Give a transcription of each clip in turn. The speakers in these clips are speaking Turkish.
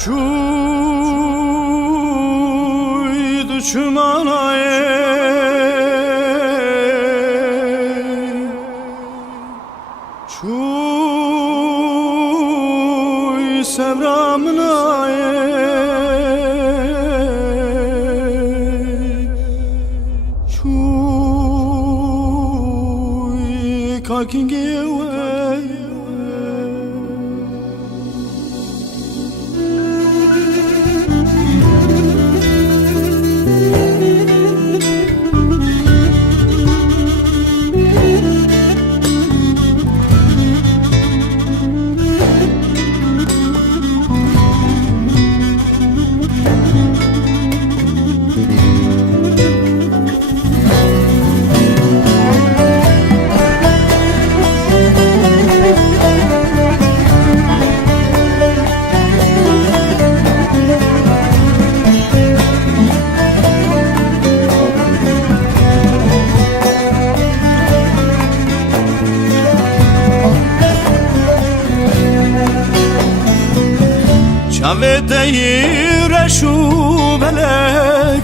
Çuy düşmana çuy sevramına çuy kakinge Çavedeyir eşu melek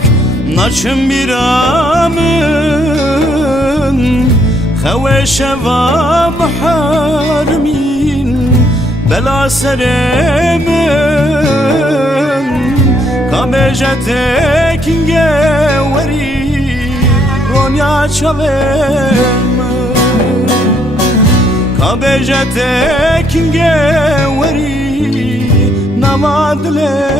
naçım bir amın Xeveşeva muharmin bela seremin Kabejetekin geveri Ronya çavem Kabejetekin geveri Namadlem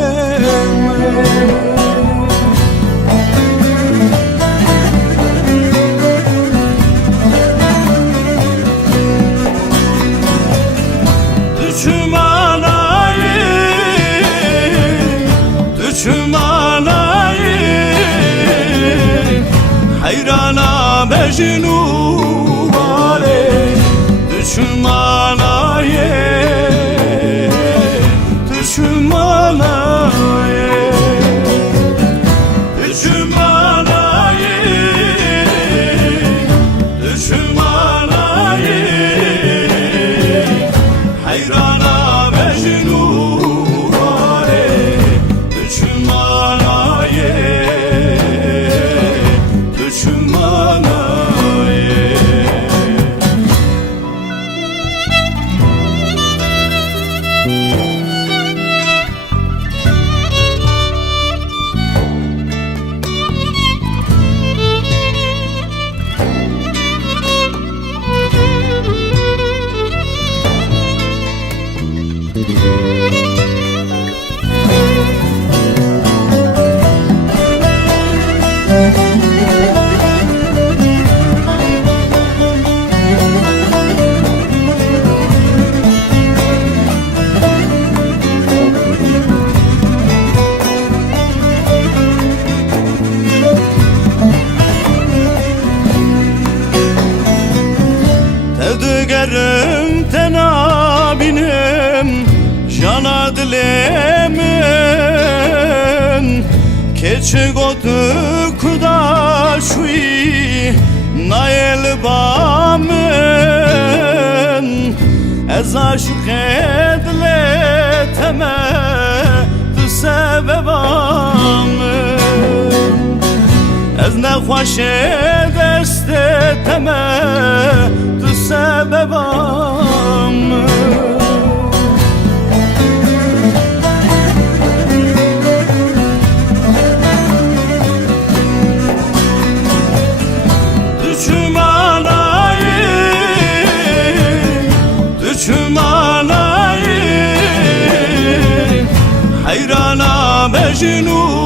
Düşmanayı Hayrana mecnu vale Düşmanayı Düşmanayı Düşmanayı Düşmanayı Hayrana mecnu vale Düşmanayı Düşmanayı Tevdigerim tenabinem Jana dilemin Keçi godu kudaşuy Nayel bamin Ez aşık edle teme Tu sebebamın Ez nexwaş deste teme Tu sebebamın Düşmanayı Hayrana mecnu